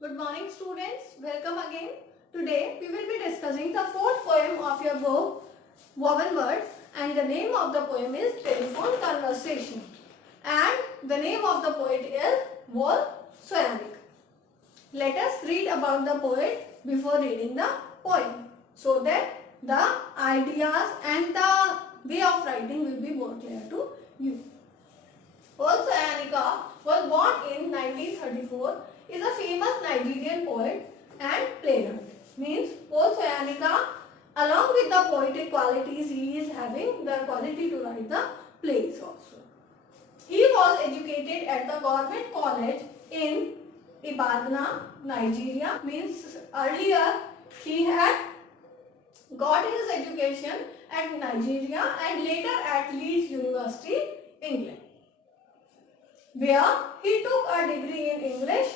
Good morning students, welcome again. Today we will be discussing the fourth poem of your book Woven Words, and the name of the poem is Telephone Conversation, and the name of the poet is Vol Soyanik. Let us read about the poet before reading the poem so that the ideas and the way of writing will be more clear to you. Vol Soyinka was born in 1934, is a famous Nigerian poet and playwright. Means Vol Soyinka, along with the poetic qualities, he is having the quality to write the plays also. He was educated at the government college in Ibadan, Nigeria. Means earlier he had got his education at Nigeria and later at Leeds University, England, where he took a degree in English.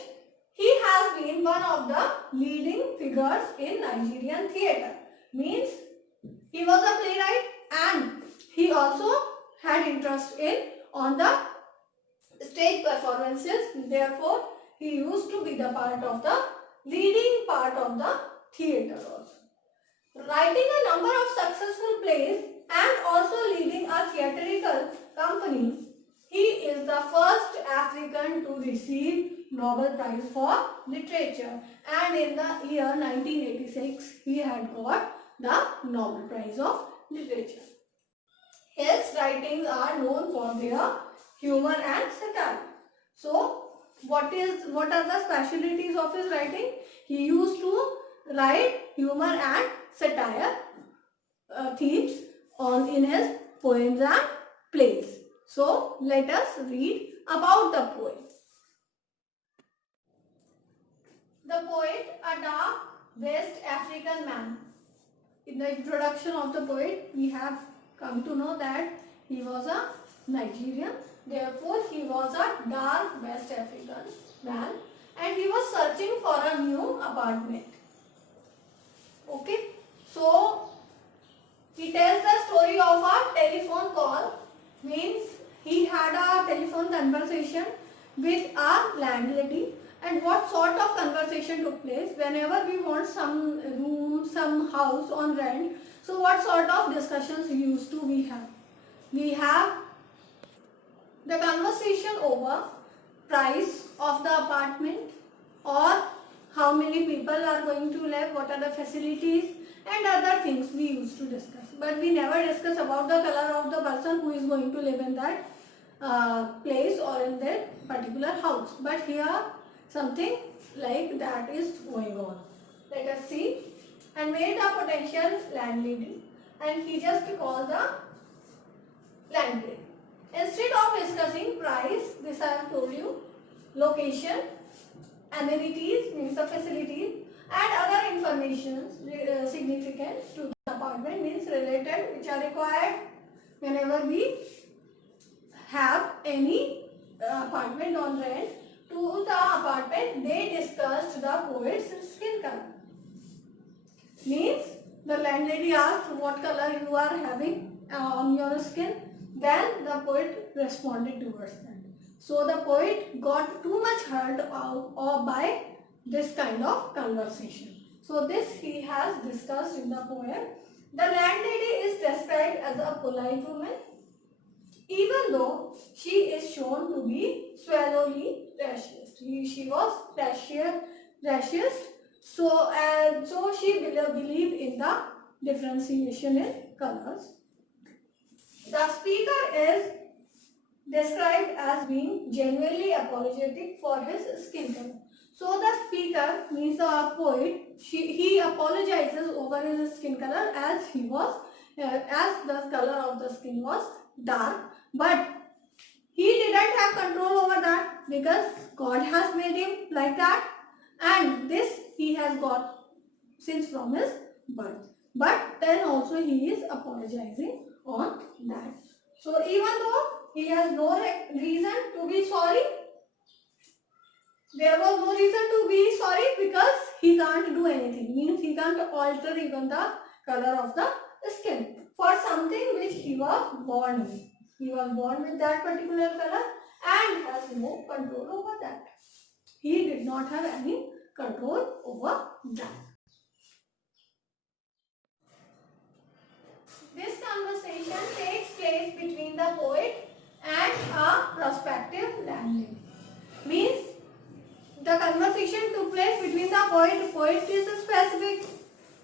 He has been one of the leading figures in Nigerian theatre. Means he was a playwright and he also had interest in on the stage performances. Therefore, he used to be the part of the leading part of the theatre also. Writing a number of successful plays and also leading a theatrical company, he is the first African to receive Nobel Prize for Literature, and in the year 1986 he had got the Nobel Prize of Literature. His writings are known for their humor and satire. So, what are the specialties of his writing? He used to write humor and satire themes in his poems and plays. So, let us read about the poem. The poet, a dark West African man. In the introduction of the poet, we have come to know that he was a Nigerian. Therefore, he was a dark West African man and he was searching for a new apartment. Okay. So, he tells the story of a telephone call. Means he had a telephone conversation with a landlady, and what sort of conversation took place whenever we want some room, some house on rent. So what sort of discussions we have? We have the conversation over price of the apartment, or how many people are going to live, what are the facilities, and other things we used to discuss. But we never discuss about the color of the person who is going to live in that place or in that particular house. But here something like that is going on. Let us see. And made a potential landlady, and he just called the landlady. Instead of discussing price, this I have told you, location, amenities means the facilities, and other information significant to the apartment means related, which are required whenever we have any apartment on rent. To the apartment, they discussed the poet's skin color. Means the landlady asked what color you are having on your skin. Then the poet responded towards that. So the poet got too much hurt by this kind of conversation. So this he has discussed in the poem. The landlady is described as a polite woman, even though she is shown to be swallowly racist. She was racist. So she believed in the differentiation in colors. The speaker is described as being genuinely apologetic for his skin color. So the speaker means the poet. He apologizes over his skin color as as the color of the skin was dark, but he didn't have control over that because God has made him like that, and this he has got since from his birth. But then also he is apologizing on that. So even though he has no reason to be sorry, there was no reason to be sorry because he can't do anything. Means he can't alter even the color of the skin for something which he was born with. He was born with that particular color and has no control over that. He did not have any control over that. This conversation takes place between the poet and a prospective landlady. Means the conversation took place between the poet. Poet is a specific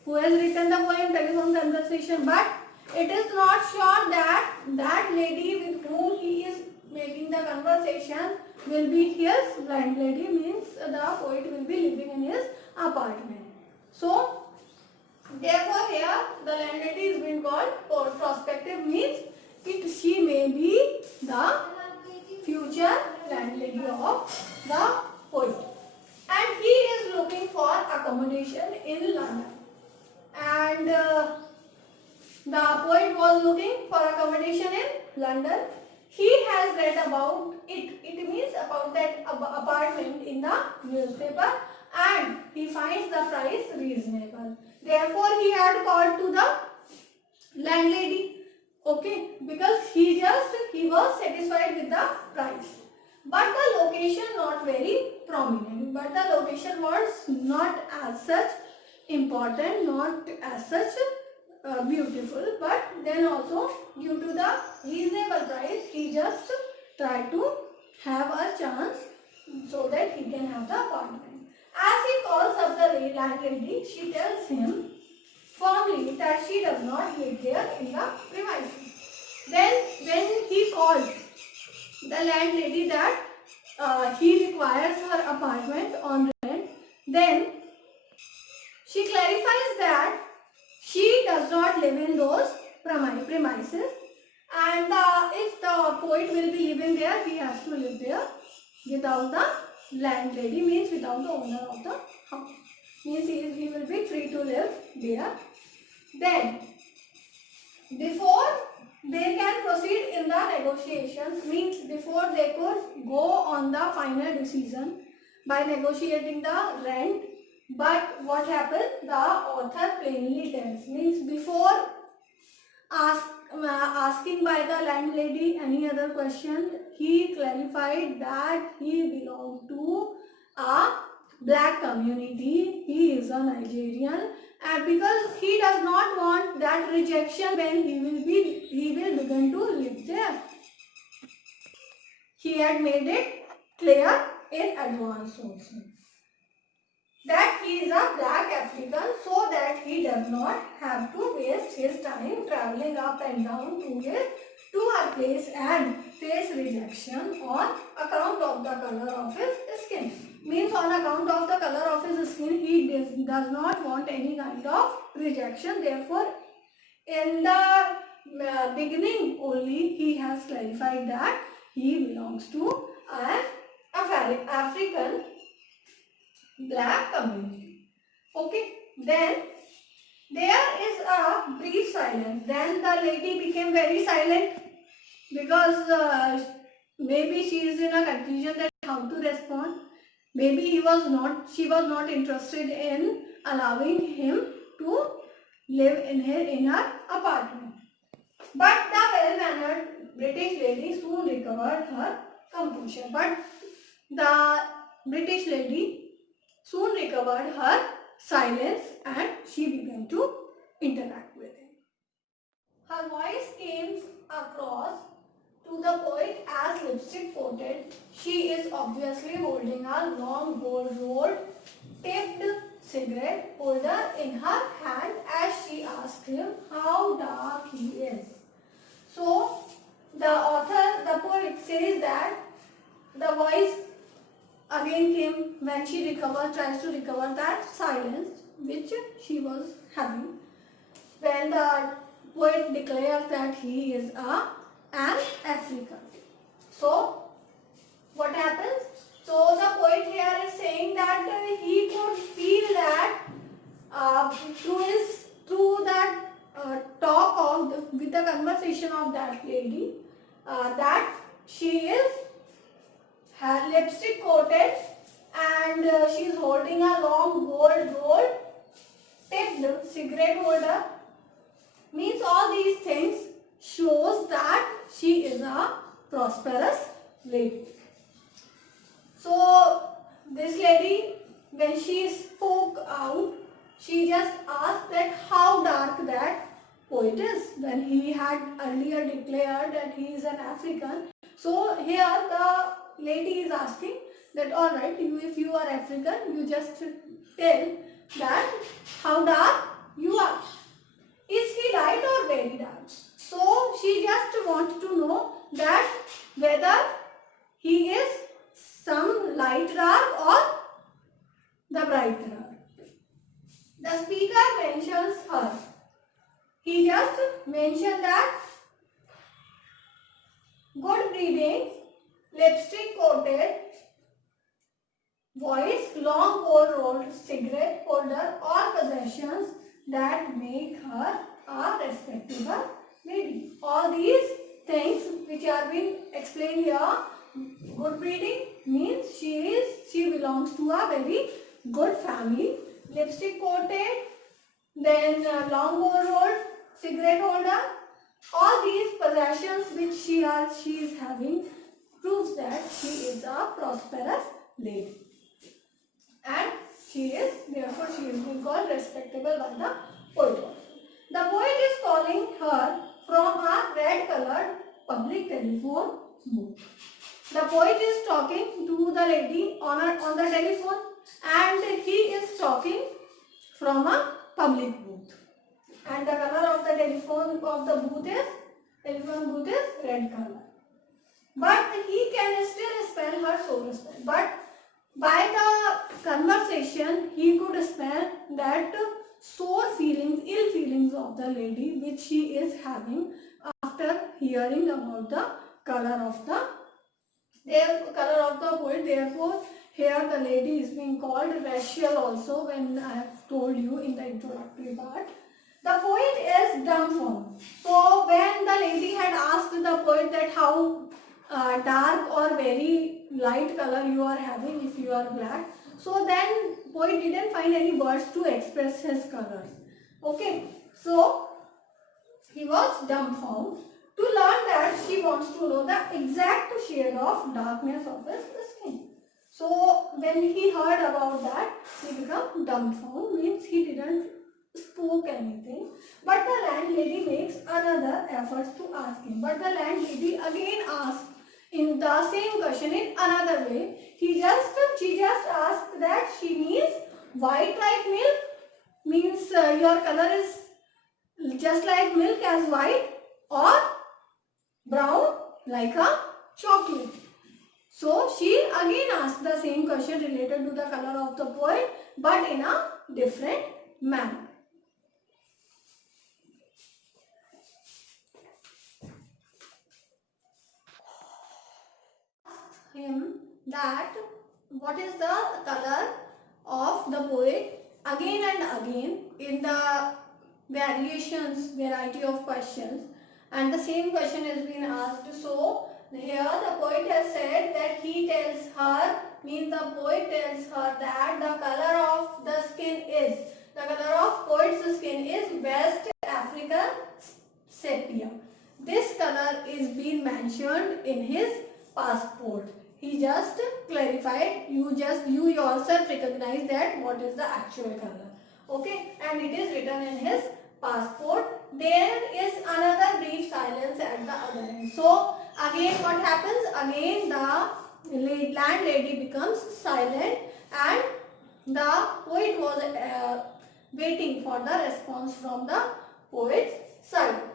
who has written the poem telephone conversation, but it is not sure that that lady with whom he is making the conversation will be his landlady. Means the poet will be living in his apartment. So therefore here the landlady is being called prospective, means she may be the future landlady of the poet, and he is looking for accommodation in London, and the poet was looking for accommodation in London. He has read about it. It means about that apartment in the newspaper, and he finds the price reasonable. Therefore, he had called to the landlady. Okay, because he was satisfied with the price, but the location not very prominent. But the location was not as such important, not as such beautiful, but then also due to the reasonable price, he just tried to have a chance so that he can have the apartment. As he calls up the landlady, she tells him firmly that she does not live there in the premises. Then when he calls the landlady that he requires her apartment on rent, then she clarifies that she does not live in those premises, and if the poet will be living there, he has to live there without the landlady, means without the owner of the house. Means he will be free to live there. Then, before they can proceed in the negotiations, means before they could go on the final decision by negotiating the rent, but what happened? The author plainly tells, means before asking by the landlady any other question, he clarified that he belonged to a black community. He is a Nigerian, and because he does not want that rejection when he will begin to live there. He had made it clear in advance also that he is a black African, so that he does not have to waste his time traveling up and down to her place and face rejection on account of the color of his skin. Means on account of the color of his skin, he does not want any kind of rejection. Therefore, in the beginning only, he has clarified that he belongs to an African black community. Okay, then there is a brief silence. Then the lady became very silent because maybe she is in a confusion that how to respond. Maybe she was not interested in allowing him to live in her apartment. But the well-mannered British lady soon recovered her composure. But the British lady soon recovered her silence and she began to interact with him. Her voice came across to the poet as lipstick coated. She is obviously holding a long gold-rolled tipped cigarette holder in her hand as she asked him how dark he is. So the poet says that the voice again came when she tries to recover that silence which she was having, when the poet declares that he is an African. So what happens? So the poet here is saying that he could feel that through that talk with the conversation of that lady, that she is her lipstick coated and she is holding a long gold tipped cigarette holder. Means all these things shows that she is a prosperous lady. So this lady when she spoke out, she just asked that how dark that poet is, when he had earlier declared that he is an African. So here the lady is asking that alright, if you are African, you just tell that how dark you are. Is he light or very dark? So she just wants to know that whether he is some light dark or the bright dark. The speaker mentions her. He just mentioned that good breeding, lipstick coated, voice, long pole rolled cigarette holder or possessions that make her a respectable lady. All these things which are being explained here, good breeding means she belongs to a very good family. Lipstick coated, then long pole rolled cigarette holder. All these possessions which she is having proves that she is a prosperous lady. And therefore she is being called respectable by the poet also. The poet is calling her from a red colored public telephone booth. The poet is talking to the lady on the telephone, and he is talking from a public booth. And the color of the telephone booth is red color. But he can still spell her so respect. But by the conversation, he could smell that sore feelings, ill feelings of the lady which she is having after hearing about the color of the poet. Therefore, here the lady is being called racial also, when I have told you in the introductory part. The poet is dumbfounded. So when the lady had asked the poet that how dark or very light color you are having if you are black, so then poet didn't find any words to express his colors. Okay, so he was dumbfounded to learn that she wants to know the exact shade of darkness of his skin. So when he heard about that, he became dumbfounded, means he didn't spoke anything. But the landlady makes another effort to ask him. But the landlady again asks in the same question in another way. She just asked that she means white like milk, means your color is just like milk as white, or brown like a chocolate. So she again asked the same question related to the color of the poet, but in a different manner. Him that what is the color of the poet again and again in the variety of questions, and the same question has been asked. So here the poet has said that he tells her, means the poet tells her that the color of the skin is, the color of poet's skin is West African sepia. This color is being mentioned in his passport. He just clarified, you yourself recognize that what is the actual color. Okay, and it is written in his passport. There is another brief silence at the other end. So again what happens? Again the landlady becomes silent, and the poet was waiting for the response from the poet's side.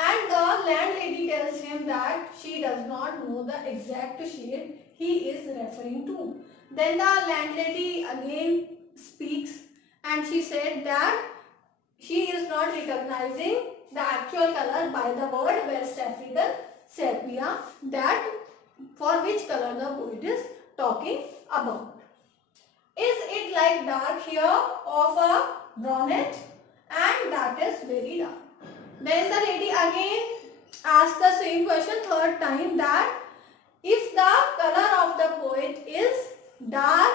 And the landlady tells him that she does not know the exact shade he is referring to. Then the landlady again speaks, and she said that she is not recognizing the actual color by the word West African sepia, that for which color the poet is talking about. Is it like dark here of a brunette? And that is very dark. Then the lady again asked the same question third time, that if the color of the poet is dark,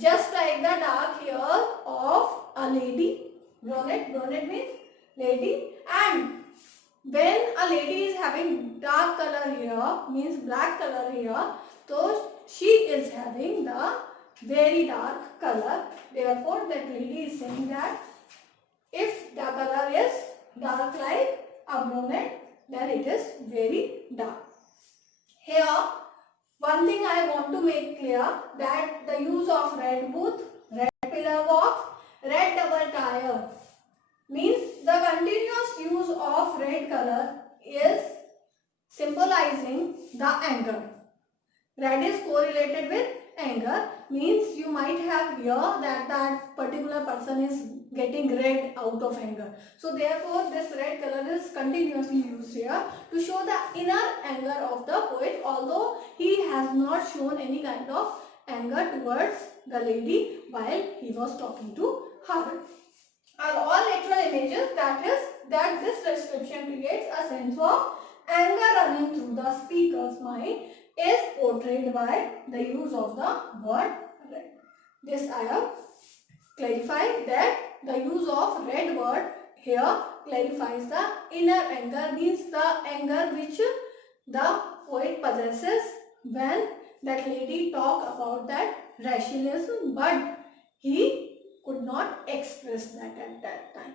just like the dark hair of a lady, brunette means lady, and when a lady is having dark color hair, means black color hair, So she is having the very dark color. Therefore, that lady is saying that if the color is dark like a brunette, then it is very dark. Here, one thing I want to make clear, that the use of red booth, red pillar walk, red double tire means the continuous use of red color is symbolizing the anger. Red is correlated with anger, means you might have here that particular person is getting red out of anger. So therefore this red color is continuously used here to show the inner anger of the poet, although he has not shown any kind of anger towards the lady while he was talking to her. Are all literal images, that is that this description creates a sense of anger running through the speaker's mind is portrayed by the use of the word red. This I have clarified that the use of red word here clarifies the inner anger, means the anger which the poet possesses when that lady talk about that rationalism, but he could not express that at that time.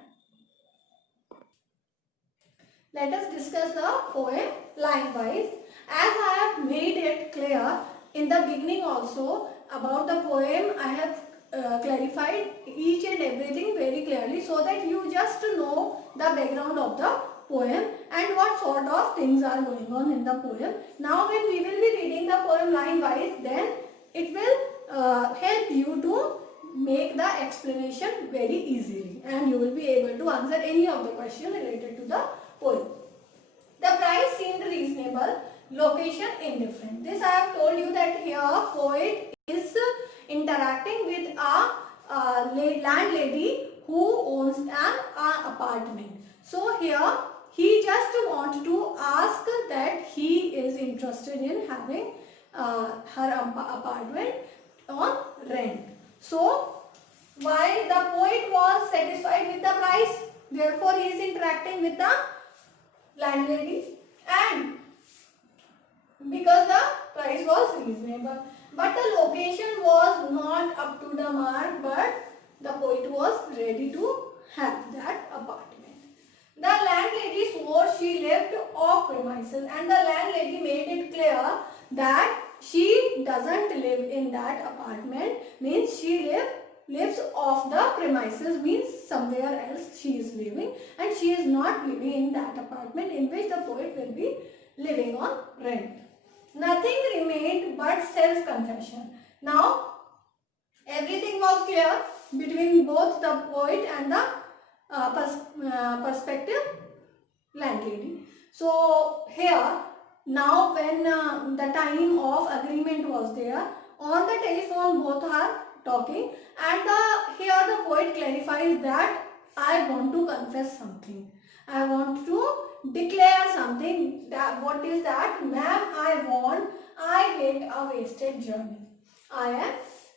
Let us discuss the poem line wise. As I have made it clear in the beginning also about the poem, I have clarified each and everything very clearly so that you just know the background of the poem and what sort of things are going on in the poem. Now when we will be reading the poem line wise, then it will help you to make the explanation very easily and you will be able to answer any of the questions related to the poem. The price seemed reasonable, location indifferent. This I have told you that here poet is interacting with a landlady who owns an apartment. So here he just wants to ask that he is interested in having her apartment on rent. So while the poet was satisfied with the price, therefore he is interacting with the landlady, and because the price was reasonable, but the location was not up to the mark, but the poet was ready to have that apartment. The landlady swore she lived off premises, and the landlady made it clear that she doesn't live in that apartment, means she lives off the premises, means somewhere else she is living and she is not living in that apartment in which the poet will be living on rent. Nothing remained but self-confession. Now everything was clear between both the poet and the prospective landlady. So here now when the time of agreement was there, on the telephone both are talking, and here the poet clarifies that I want to confess something. I want to declare something. That what is that? Ma'am, I hate a wasted journey. I am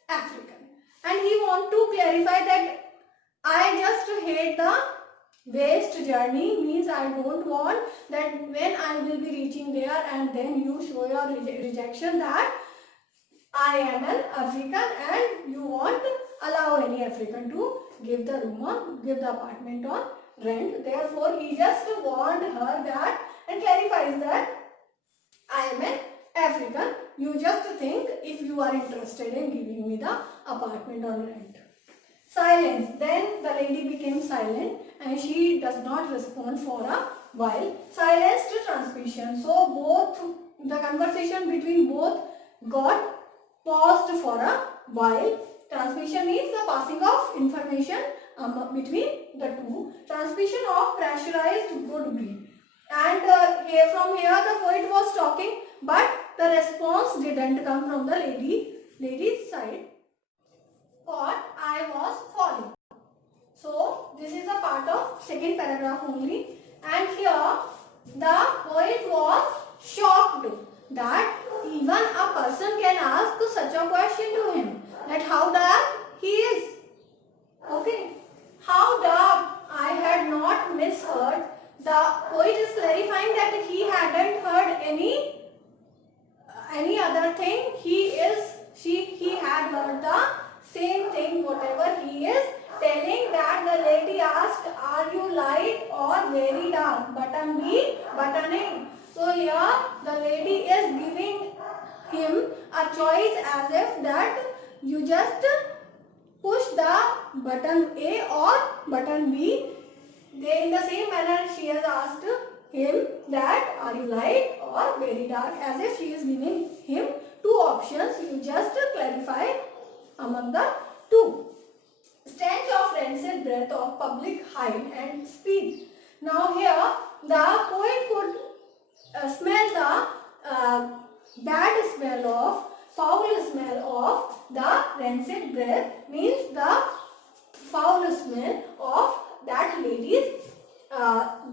African. And he want to clarify that I just hate the waste journey, means I don't want that when I will be reaching there and then you show your rejection that I am an African and you won't allow any African to give the apartment on rent. Therefore, he just warned her that and clarifies that I am an African. You just think if you are interested in giving me the apartment on rent. Silence. Then the lady became silent and she does not respond for a while. Silence to transmission. So both the conversation between both got paused for a while. Transmission means the passing of information between the two. Transmission of pressurized good breed. And from here the poet was talking, but the response didn't come from the lady's side. Thought I was falling. So this is a part of second paragraph only, and here the poet was shocked that even a person can ask such a question to him, that how dark he is. Okay, how dark. I had not misheard. The poet is clarifying that he hadn't heard any other the thing he had heard the same thing whatever he is telling, that the lady asked, are you light or very dark? Button B, button A. So here the lady is giving him a choice as if that you just push the button A or button B. In the same manner she has asked him that are you light or very dark, as if she is giving him two options. You just clarify among the two. Stench of rancid breath of public height and speed. Now here the poet could smell the bad smell of, foul smell of the rancid breath, means the foul smell of that lady's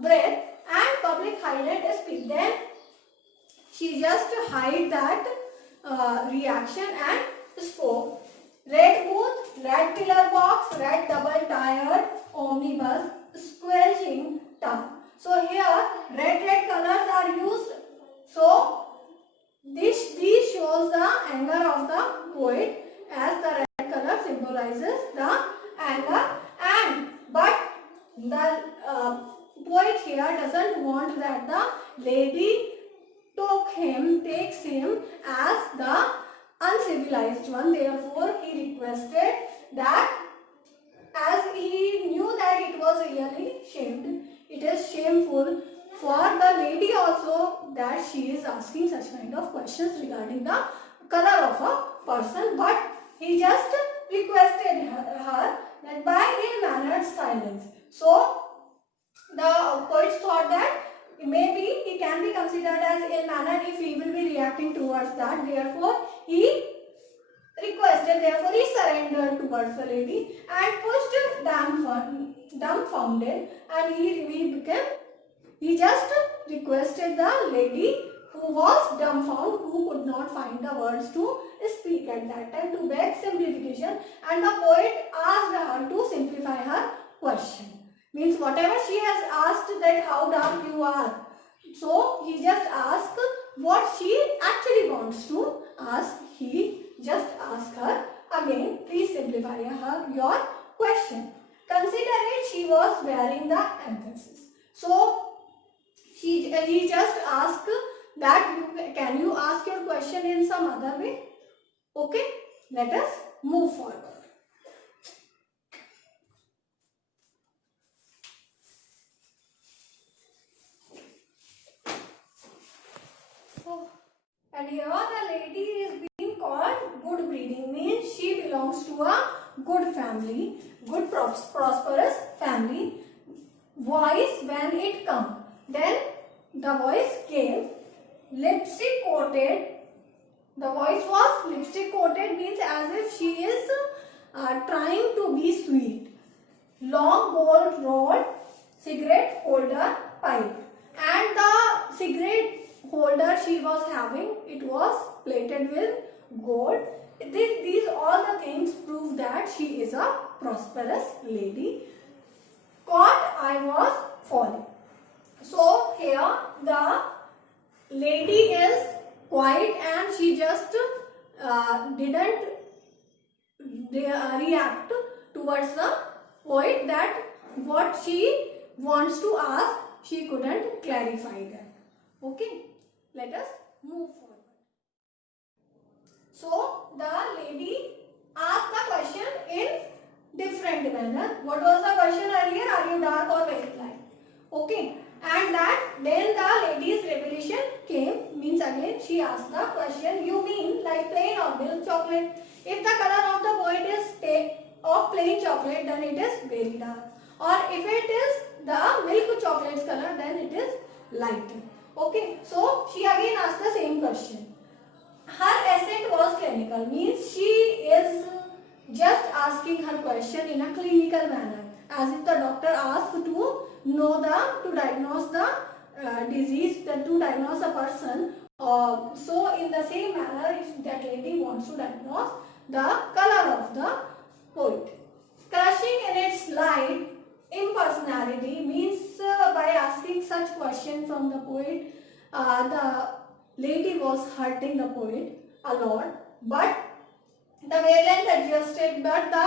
breath and public hide and speak. Then she just hide that reaction and spoke. Red booth, red pillar box, red double tired omnibus, squelching tongue. So here red colors are used. So these shows the anger of the poet, as the red color symbolizes the anger, and but the poet here doesn't want that the lady takes him as the uncivilized one. Therefore he requested that, as he knew that it was really shamed, it is shameful for the lady also that she is asking such kind of questions regarding the color of a person, but he just requested her that by ill-mannered silence. So the poets thought that maybe he can be considered as ill-mannered if he will be reacting towards that. Therefore he surrendered towards the lady and pushed dumbfounded, and he just requested the lady who was dumbfounded, who could not find the words to speak at that time, to beg simplification, and the poet asked her to simplify her question. Means whatever she has asked, that how dark you are, so he just asked what she actually wants to ask. He just asked her again, please simplify your question. Consider it, she was bearing the emphasis. So he just asked that can you ask your question in some other way? Okay, let us move forward. And here the lady is being called good breeding, means she belongs to a good family, good prosperous family. Voice when it come. Then the voice came, lipstick coated. The voice was lipstick coated, means as if she is trying to be sweet. Long gold rod cigarette holder pipe, and the cigarette holder she was having, it was plated with gold. These all the things prove that she is a prosperous lady. Caught I was falling. So here the lady is quiet and she just didn't react towards the poet, that what she wants to ask she couldn't clarify that. Okay, let us move forward. So the lady asked the question in different manner. What was the question earlier? Are you dark or very light? Okay, and that then the lady's revelation came, means again she asked the question, you mean like plain or milk chocolate? If the color of the poet is of plain chocolate, then it is very dark, or if it is the milk chocolate's color, then it is lighter. Okay, so she again asked the same question. Her accent was clinical, means she is just asking her question in a clinical manner, as if the doctor asked to diagnose the disease, to diagnose a person. So in the same manner, if that lady wants to diagnose the color of the poet. Crushing in its light impersonality, means by asking such question from the poet, the lady was hurting the poet. a lot, but the wavelength adjusted, but the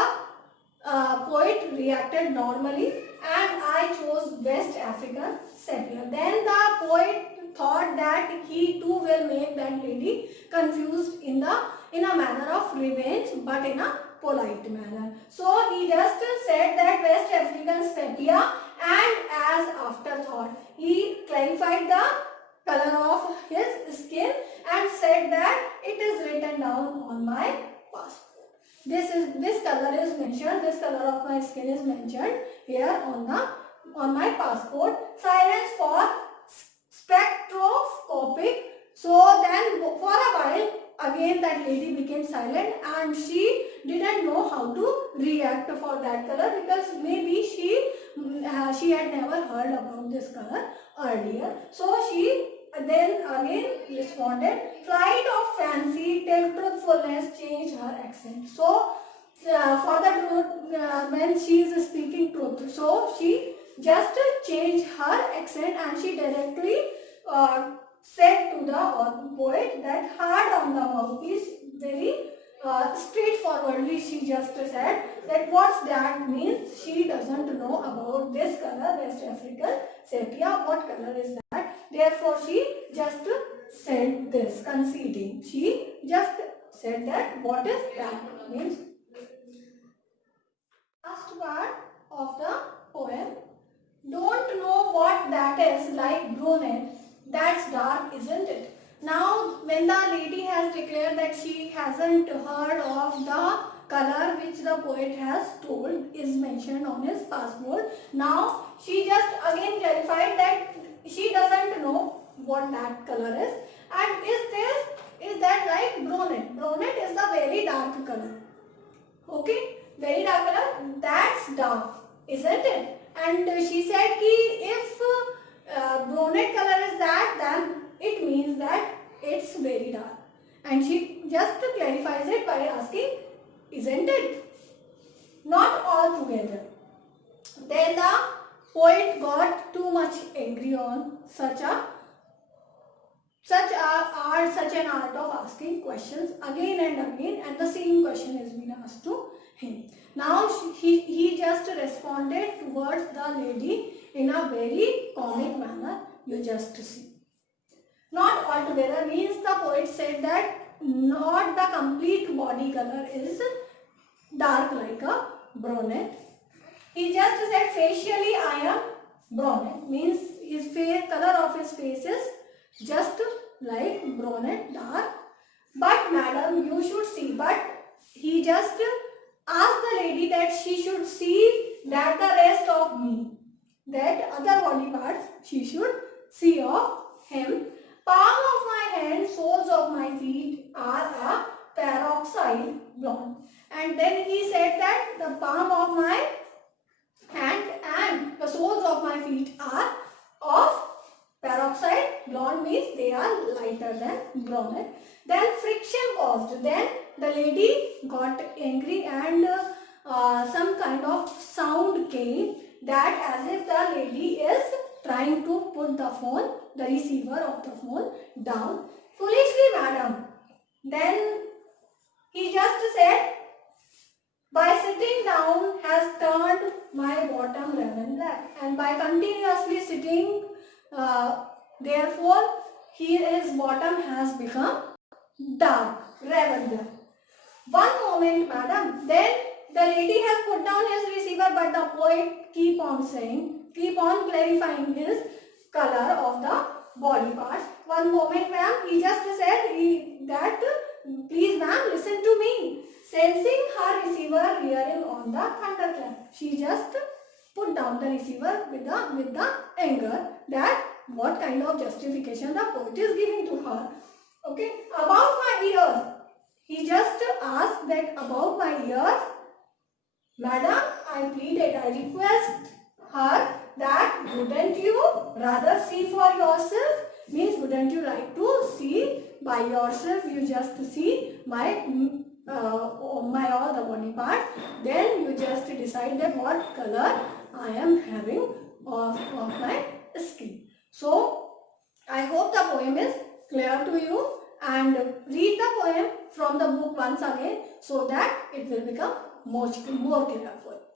poet reacted normally, and I chose West African sepia. Then the poet thought that he too will make that lady confused in a manner of revenge, but in a polite manner. So he just said that West African sepia, and as afterthought he clarified the color of his skin and said that it is written down on my passport. This color is mentioned, this color of my skin is mentioned here on my passport. Silence for spectroscopic. So then for a while again that lady became silent, and she didn't know how to react for that color, because maybe she had never heard about this color earlier. So she then again responded, flight of fancy till truthfulness changed her accent. So for the truth, when she is speaking truth, so she just changed her accent, and she directly said to the poet that hard on the mouth is very straightforwardly. She just said that what's that means. She doesn't know about this color, West African sepia, what color is that. Therefore she just said this, conceding. She just said that what is that means. Last part of the poem. Don't know what that is, like brunette. That's dark, isn't it? Now, when the lady has declared that she hasn't heard of the color which the poet has told is mentioned on his passport, now she just again clarified that she doesn't know what that color is. And is that right? Brunette. Brunette is the very dark color. Okay, very dark color. That's dark, isn't it? And she said ki if brunette color is that, then it means that it's very dark. And she just clarifies it by asking, isn't it? Not all together. Then the poet got too much angry on such an art of asking questions again and again, and the same question is being asked to him. Now he just responded towards the lady in a very comic manner. You just see. Not altogether means the poet said that not the complete body color is dark like a brunette. He just said facially I am brunette, means his face, color of his face is just like brunette, dark. But madam, you should see. But he just asked the lady that she should see that the rest of me, that other body parts she should see of him. Palm of my hand, soles of my feet are a peroxide blonde. And then he said that the palm of my hand and the soles of my feet are of peroxide blonde, means they are lighter than brunette. Then friction caused. Then the lady got angry, and some kind of sound came, that as if the lady is trying to put the phone, the receiver of the phone, down. Foolishly, madam. Then he just said, by sitting down has turned my bottom lemon black, and by continuously sitting, therefore his bottom has become dark, raven black. One moment, madam. Then the lady has put down his receiver, but the poet keep on saying, keep on clarifying his color of the body parts. One moment, ma'am. He just said that, please ma'am, listen to me. Sensing her receiver rearing on the thunderclap, she just put down the receiver with the anger, that what kind of justification the poet is giving to her. Okay, about my ears. He just asked that about my ears. Madam, I pleaded, I request her that wouldn't you rather see for yourself? Means wouldn't you like to see by yourself? You just see my all the body parts. Then you just decide that what color I am having of my skin. So I hope the poem is clear to you, and read the poem from the book once again so that it will become more clear for you.